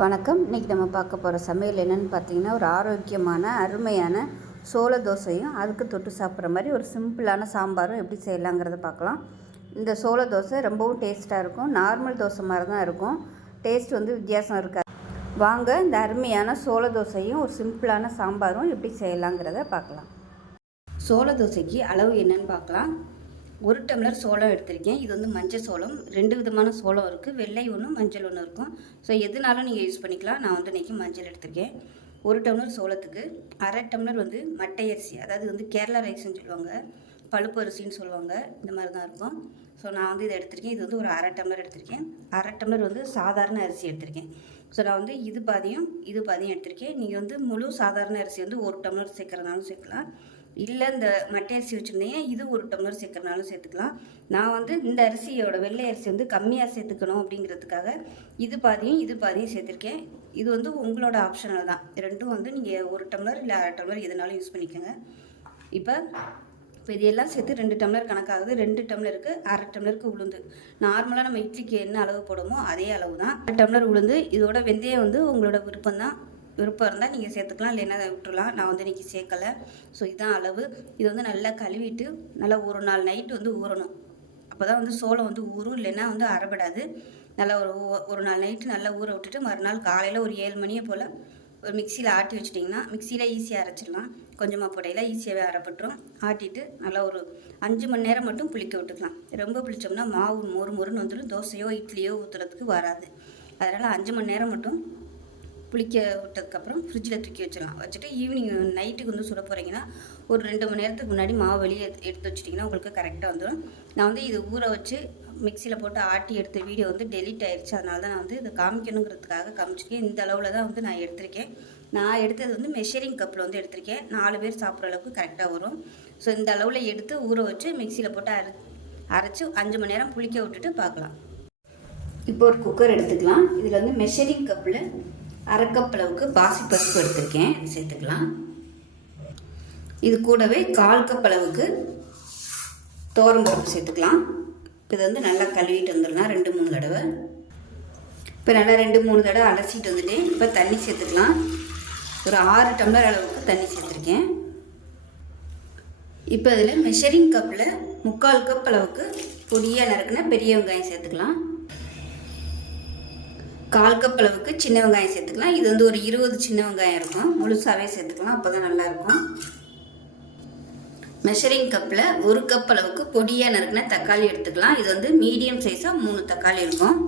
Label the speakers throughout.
Speaker 1: வணக்கம். இன்றைக்கி நம்ம பார்க்க போகிற சமையல் என்னென்னு பார்த்தீங்கன்னா ஒரு ஆரோக்கியமான அருமையான சோள தோசையும் அதுக்கு தொட்டு சாப்பிட்ற மாதிரி ஒரு சிம்பிளான சாம்பாரும் எப்படி செய்யலாங்கிறத பார்க்கலாம். இந்த சோள தோசை ரொம்பவும் டேஸ்ட்டாக இருக்கும். நார்மல் தோசை மாதிரி தான் இருக்கும். டேஸ்ட் வந்து வித்தியாசம் இருக்காது. வாங்க இந்த அருமையான சோள தோசையும் ஒரு சிம்பிளான சாம்பாரும் எப்படி செய்யலாங்கிறத பார்க்கலாம். சோள தோசைக்கு அளவு என்னன்னு பார்க்கலாம். ஒரு டம்ளர் சோளம் எடுத்திருக்கேன். இது வந்து மஞ்சள் சோளம். ரெண்டு விதமான சோளம் இருக்குது வெள்ளை ஒன்று மஞ்சள் ஒன்று இருக்கும். ஸோ எதுனாலும் நீங்கள் யூஸ் பண்ணிக்கலாம். நான் வந்து இன்றைக்கி மஞ்சள் எடுத்திருக்கேன். ஒரு டம்ளர் சோளத்துக்கு அரை டம்ளர் வந்து மட்டை அரிசி. அதாவது வந்து கேரளா ரைஸ்ன்னு சொல்லுவாங்க. பழுப்பு அரிசின்னு சொல்லுவாங்க. இந்த மாதிரி தான் இருக்கும். ஸோ நான் வந்து இதை எடுத்திருக்கேன். இது வந்து ஒரு அரை டம்ளர் எடுத்திருக்கேன். அரை டம்ளர் வந்து சாதாரண அரிசி எடுத்திருக்கேன். ஸோ நான் வந்து இது பாதியும் இது பாதியும் எடுத்திருக்கேன். நீங்கள் வந்து முழு சாதாரண அரிசி வந்து ஒரு டம்ளர் சேர்க்குறதுனாலும் சேர்க்கலாம். இல்லை இந்த மட்டை அரிசி வச்சுருந்தீங்க இது ஒரு டம்ளர் சேர்க்கறனாலும் சேர்த்துக்கலாம். நான் வந்து இந்த அரிசியோட வெள்ளை அரிசி வந்து கம்மியாக சேர்த்துக்கணும் அப்படிங்கிறதுக்காக இது பாதியும் இது பாதியும் சேர்த்துருக்கேன். இது வந்து உங்களோட ஆப்ஷனில் தான். ரெண்டும் வந்து நீங்கள் ஒரு டம்ளர் இல்லை அரை டம்ளர் எதுனாலும் யூஸ் பண்ணிக்கோங்க. இப்போ இப்போ இது எல்லாம் சேர்த்து ரெண்டு டம்ளர் கணக்காகுது. ரெண்டு டம்ளருக்கு அரை டம்ளருக்கு உளுந்து. நார்மலாக நம்ம இட்லிக்கு என்ன அளவு போடுமோ அதே அளவு தான். அரை டம்ளர் உளுந்து இதோட வெந்தயம் வந்து உங்களோட விருப்பம் தான் விருப்பம் இருந்தால் நீங்கள் சேர்த்துக்கலாம் இல்லைன்னா அதை விட்டுறலாம். நான் வந்து இன்றைக்கி சேர்க்கலை. ஸோ இதுதான் அளவு. இது வந்து நல்லா கழுவிட்டு நல்லா ஒரு நாள் நைட்டு வந்து ஊறணும். அப்போ தான் வந்து சோளம் வந்து ஊறும் இல்லைன்னா வந்து அரைபடாது நல்லா ஒரு ஒரு நாள் நைட்டு நல்லா ஊற விட்டுட்டு மறுநாள் காலையில் ஒரு ஏழு மணியை போல் ஒரு மிக்சியில் ஆட்டி வச்சிட்டிங்கன்னா மிக்சியில் ஈஸியாக அரைச்சிடலாம். கொஞ்சமாக புடையில் ஈஸியாகவே அரைப்பட்டுரும். ஆட்டிட்டு நல்லா ஒரு அஞ்சு மணி நேரம் மட்டும் புளிக்க விட்டுக்கலாம். ரொம்ப புளிச்சோம்னா மாவு மொறு மொறுன்னு வந்துடும் தோசையோ இட்லியோ ஊற்றுறதுக்கு வராது. அதனால் அஞ்சு மணி நேரம் மட்டும் புளிக்க விட்டதுக்கப்புறம் ஃப்ரிட்ஜில் தூக்கி வச்சிடலாம் வச்சுட்டு ஈவினிங் நைட்டுக்கு வந்து சுட போகிறீங்கன்னா ஒரு ரெண்டு மணி நேரத்துக்கு முன்னாடி மாவு வெளியே எடுத்து வச்சிட்டிங்கன்னா உங்களுக்கு கரெக்டாக வந்துடும் நான் வந்து இது ஊற வச்சு மிக்சியில் போட்டு ஆட்டி எடுத்த வீடியோ வந்து டெலிட் ஆயிடுச்சு அதனால தான் நான் வந்து இதை காமிக்கணுங்கிறதுக்காக காமிச்சிருக்கேன். இந்த அளவில் தான் வந்து நான் எடுத்திருக்கேன். நான் எடுத்தது வந்து மெஷரிங் கப்பில் வந்து எடுத்திருக்கேன். நாலு பேர் சாப்பிட்ற அளவுக்கு கரெக்டாக வரும். ஸோ இந்த அளவில் எடுத்து ஊற வச்சு மிக்சியில் போட்டு அரை அரைச்சி அஞ்சு மணி நேரம் புளிக்க விட்டுட்டு பார்க்கலாம். இப்போ ஒரு குக்கர் எடுத்துக்கலாம். இதில் வந்து மெஷரிங் கப்பில் அரை கப் அளவுக்கு பாசி பருப்பு எடுத்திருக்கேன் சேர்த்துக்கலாம். இது கூடவே கால் கப் அளவுக்கு தோரம் பருப்பு சேர்த்துக்கலாம். இப்போ இதை வந்து நல்லா கழுவிட்டு வந்துடலாம். ரெண்டு மூணு தடவை. இப்போ நல்லா ரெண்டு மூணு தடவை அலசிட்டு வந்துட்டு இப்போ தண்ணி சேர்த்துக்கலாம். ஒரு ஆறு டம்ளர் அளவுக்கு தண்ணி சேர்த்துருக்கேன். இப்போ அதில் மெஷரிங் கப்பில் முக்கால் கப் அளவுக்கு பொடியாக நறுக்குன பெரிய வெங்காயம் சேர்த்துக்கலாம். கால் கப் அளவுக்கு சின்ன வெங்காயம் சேர்த்துக்கலாம். இது வந்து ஒரு இருபது சின்ன வெங்காயம் இருக்கும். முழுசாகவே சேர்த்துக்கலாம். அப்போ தான் நல்லாயிருக்கும் மெஷரிங் கப்பில் ஒரு கப் அளவுக்கு பொடியாக நறுக்கின தக்காளி எடுத்துக்கலாம். இது வந்து மீடியம் சைஸாக மூணு தக்காளி இருக்கும்.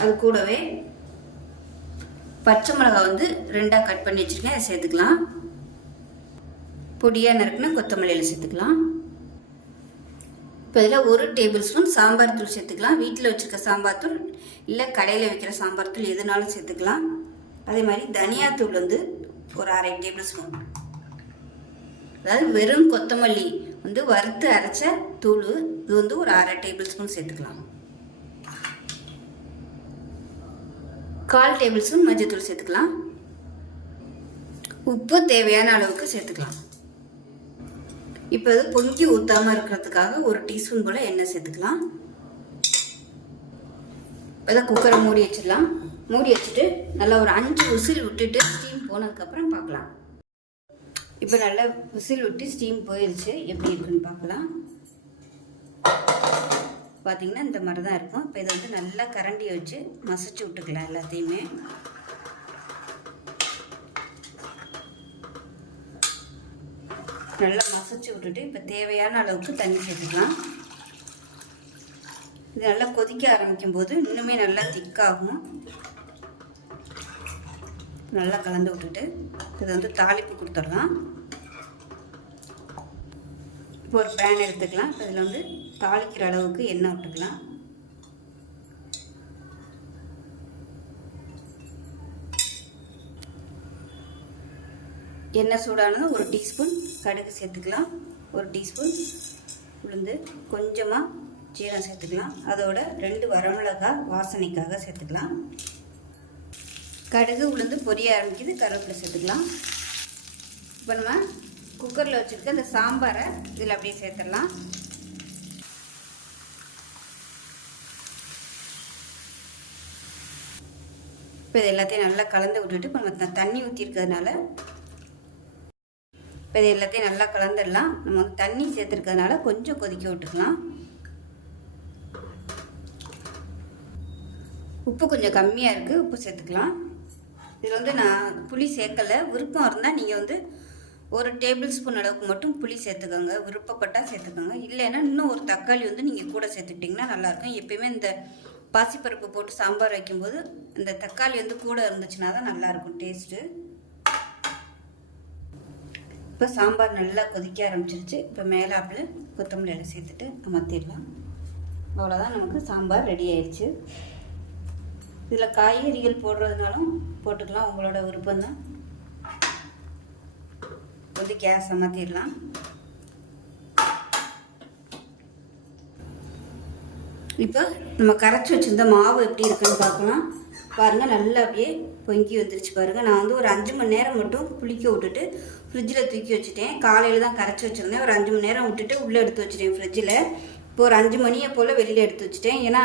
Speaker 1: அது கூடவே பச்சை மிளகா வந்து ரெண்டாக கட் பண்ணி வச்சுருக்கேன். அதை சேர்த்துக்கலாம். பொடியாக நறுக்கினா கொத்தமல்லியில் சேர்த்துக்கலாம். இப்போ இதில் ஒரு டேபிள் ஸ்பூன் சாம்பார் தூள் சேர்த்துக்கலாம். வீட்டில் வச்சுருக்க சாம்பார் தூள் இல்லை கடையில் வைக்கிற சாம்பார் தூள் எதுனாலும் சேர்த்துக்கலாம். அதே மாதிரி தனியாத்தூள் வந்து ஒரு அரை டேபிள் ஸ்பூன் அதாவது வெறும் கொத்தமல்லி வந்து வறுத்து அரைச்ச தூள் இது வந்து ஒரு அரை டேபிள் ஸ்பூன் சேர்த்துக்கலாம். கால் டேபிள் ஸ்பூன் மஞ்சள் சேர்த்துக்கலாம். உப்பு தேவையான அளவுக்கு சேர்த்துக்கலாம். இப்போ இது பொங்கி ஊற்றாமல் இருக்கிறதுக்காக ஒரு டீஸ்பூன் போல் எண்ணெய் சேர்த்துக்கலாம். இப்போ குக்கரை மூடி வச்சிடலாம். மூடி வச்சுட்டு நல்லா ஒரு அஞ்சு விசில் விட்டுட்டு ஸ்டீம் போனதுக்கப்புறம் பார்க்கலாம். இப்போ நல்லா விசில் விட்டு ஸ்டீம் போயிடுச்சு எப்படி இருக்குன்னு பார்க்கலாம். பார்த்தீங்கன்னா இந்த மாதிரி தான் இருக்கும். இப்போ இதை வந்து நல்லா கரண்டியை வச்சு மசிச்சு விட்டுக்கலாம் எல்லாத்தையுமே. நல்லா மசிச்சு விட்டுட்டு இப்போ தேவையான அளவுக்கு தண்ணி சேர்த்துக்கலாம். இது நல்லா கொதிக்க ஆரம்பிக்கும் போது இன்னுமே நல்லா திக்காகும். நல்லா கலந்து விட்டுட்டு இது வந்து தாளிப்பு கொடுத்துடலாம். இப்போ ஒரு பேன் எடுத்துக்கலாம். இப்போ இதில் வந்து தாளிக்கிற அளவுக்கு எண்ணெய் விட்டுக்கலாம். எண்ணெய் சூடானதும் ஒரு டீஸ்பூன் கடுகு சேர்த்துக்கலாம். ஒரு டீஸ்பூன் உளுந்து கொஞ்சமாக ஜீரம் சேர்த்துக்கலாம். அதோட ரெண்டு வரமிளகாய் வாசனைக்காக சேர்த்துக்கலாம். கடுகு உளுந்து பொரிய ஆரம்பிக்குது. கருவேப்பிலை சேர்த்துக்கலாம். இப்போ நம்ம குக்கரில் வச்சுருக்க இந்த சாம்பாரை இதில் அப்படியே சேர்த்துடலாம். இப்போ இது எல்லாத்தையும் நல்லா கலந்து விட்டுட்டு இப்போ நம்ம த- தண்ணி ஊற்றிருக்கிறதுனால இப்போ இது எல்லாத்தையும் நல்லா கலந்துடலாம். நம்ம வந்து தண்ணி சேர்த்துருக்கிறதுனால கொஞ்சம் கொதிக்க விட்டுக்கலாம். உப்பு கொஞ்சம் கம்மியாக இருக்குது உப்பு சேர்த்துக்கலாம். இதில் வந்து நான் புளி சேர்க்கலை. விருப்பம் இருந்தால் நீங்கள் வந்து ஒரு டேபிள் ஸ்பூன் அளவுக்கு மட்டும் புளி சேர்த்துக்கோங்க. விருப்பப்பட்டால் சேர்த்துக்கோங்க. இல்லைன்னா இன்னும் ஒரு தக்காளி வந்து நீங்கள் கூட சேர்த்துக்கிட்டிங்கன்னா நல்லாயிருக்கும். எப்பயுமே இந்த பாசிப்பருப்பு போட்டு சாம்பார் வைக்கும்போது இந்த தக்காளி வந்து கூட இருந்துச்சுன்னா தான் நல்லாயிருக்கும் டேஸ்ட்டு. இப்போ சாம்பார் நல்லா கொதிக்க ஆரம்பிச்சிருச்சு. இப்போ மேலாப்பில் கொத்தமல்லி இலை சேர்த்துட்டு அமர்த்திடலாம். அவ்வளோதான் நமக்கு சாம்பார் ரெடி ஆயிடுச்சு. இதில் காய்கறிகள் போடுறதுனாலும் போட்டுக்கலாம். உங்களோட விருப்பம்தான். வந்து கேஸ் அமர்த்திடலாம். இப்போ நம்ம கரைச்சி வச்சுருந்த மாவு எப்படி இருக்குன்னு பார்க்கலாம். பாருங்கள் நல்லா அப்படியே பொங்கி வந்துருச்சு பாருங்கள் நான் வந்து ஒரு அஞ்சு மணி நேரம் மட்டும் புளிக்க விட்டுட்டு ஃப்ரிட்ஜில் தூக்கி வச்சுட்டேன். காலையில் தான் கரைச்சி வச்சுருந்தேன். ஒரு அஞ்சு மணி நேரம் விட்டுட்டு உள்ளே எடுத்து வச்சுட்டேன் ஃப்ரிட்ஜில் இப்போ ஒரு அஞ்சு மணியை போல் வெளியில் எடுத்து வச்சுட்டேன். ஏன்னா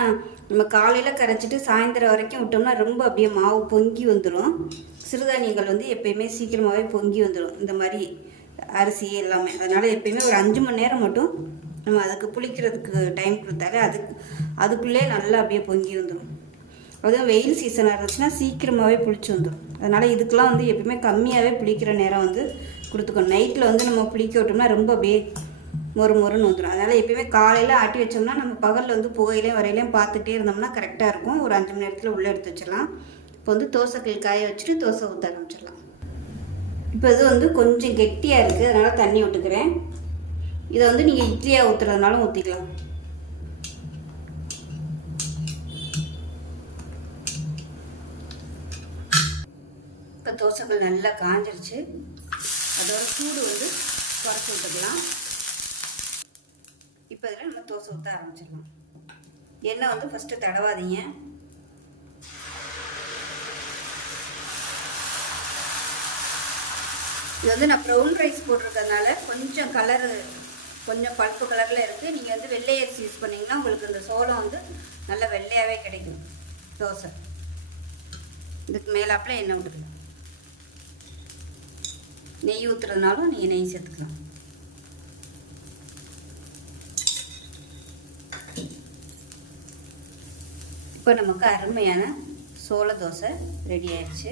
Speaker 1: நம்ம காலையில் கரைச்சிட்டு சாயந்தரம் வரைக்கும் விட்டோம்னா ரொம்ப அப்படியே மாவு பொங்கி வந்துடும் சிறுதானியங்கள் வந்து எப்பயுமே சீக்கிரமாகவே பொங்கி வந்துடும் இந்த மாதிரி அரிசி எல்லாமே. அதனால் எப்பயுமே ஒரு அஞ்சு மணி நேரம் மட்டும் நம்ம அதுக்கு புளிக்கிறதுக்கு டைம் கொடுத்தாலே அதுக்கு அதுக்குள்ளே நல்லா அப்படியே பொங்கி வந்துடும் அதுவும் வெயில் சீசனாக இருந்துச்சுன்னா சீக்கிரமாகவே புளிச்சு வந்துடும் அதனால் இதுக்கெலாம் வந்து எப்பயுமே கம்மியாகவே புளிக்கிற நேரம் வந்து கொடுத்துக்கணும். நைட்டில் வந்து நம்ம புளிக்க விட்டோம்னா ரொம்ப அப்படியே மொறு மொறுன்னு வந்துடும் அதனால் எப்பயுமே காலையில் ஆட்டி வச்சோம்னா நம்ம பகலில் வந்து புகையிலையும் வரையிலையும் பார்த்துட்டே இருந்தோம்னா கரெக்டாக இருக்கும். ஒரு அஞ்சு மணி நேரத்தில் உள்ளே எடுத்து வச்சிடலாம். இப்போ வந்து தோசைக்கல் காய வச்சுட்டு தோசை ஊற்ற ஆரம்பிச்சிடலாம். இப்போ இது வந்து கொஞ்சம் கெட்டியாக இருக்குது அதனால் தண்ணி விட்டுக்கிறேன் இதை வந்து நீங்கள் இட்லியாக ஊற்றுறதுனாலும் ஊற்றிக்கலாம் தோசைகள் நல்லா காஞ்சிருச்சு. அதோட சூடு வந்து குறைச்சி விட்டுக்கலாம். இப்போ இதில் நம்ம தோசை ஊற்ற ஆரம்பிச்சிடலாம். எண்ணெய் வந்து ஃபஸ்ட்டு தடவாதீங்க. இது வந்து நான் ப்ரௌன் ரைஸ் போட்டிருக்கறதுனால கொஞ்சம் கலரு கொஞ்சம் பழுப்பு கலரில் இருக்குது நீங்கள் வந்து வெள்ளை அரிசி யூஸ் பண்ணிங்கன்னா உங்களுக்கு இந்த சோளம் வந்து நல்ல வெள்ளையாகவே கிடைக்கும். தோசை. இதுக்கு மேலாப்பில் எண்ணெய் விட்டுக்கலாம் நெய் ஊற்றுறதுனாலும் நீங்கள் நெய் சேர்த்துக்கலாம். இப்போ நமக்கு அருமையான சோள தோசை ரெடி ஆயிடுச்சு.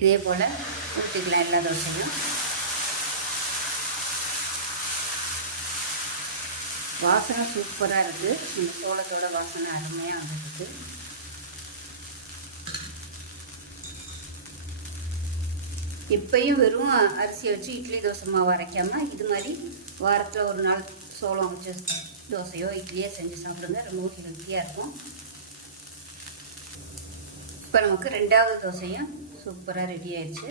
Speaker 1: இதே போல் ஊற்றிக்கலாம் எல்லா தோசையும். வாசனை சூப்பராக இருக்குது இந்த சோளத்தோட வாசனை அருமையாக வந்துருக்கு. இப்பையும் வெறும் அரிசியை வச்சு இட்லி தோசை மாவு அரைக்காமல் இது மாதிரி வாரத்தில் ஒரு நாள் சோளம் வச்சு தோசையோ இட்லியோ செஞ்சு சாப்பிடுங்க. ரொம்ப ஹெல்த்தியாக இருக்கும். இப்போ நமக்கு ரெண்டாவது தோசையும் சூப்பராக ரெடி ஆயிடுச்சு.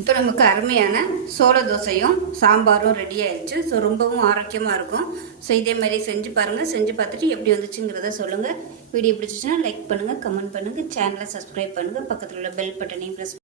Speaker 1: இப்போ நமக்கு அருமையான சோள தோசையும் சாம்பாரும் ரெடி ஆயிடுச்சு. ஸோ ரொம்பவும் ஆரோக்கியமாக இருக்கும். ஸோ இதே மாதிரி செஞ்சு பாருங்கள் செஞ்சு பார்த்துட்டு எப்படி வந்துச்சுங்கிறத சொல்லுங்கள் வீடியோ பிடிச்சிச்சுன்னா லைக் பண்ணுங்கள் கமெண்ட் பண்ணுங்கள் சேனலை சப்ஸ்கிரைப் பண்ணுங்கள் பக்கத்தில் உள்ள பெல் பட்டனையும் ப்ரெஸ்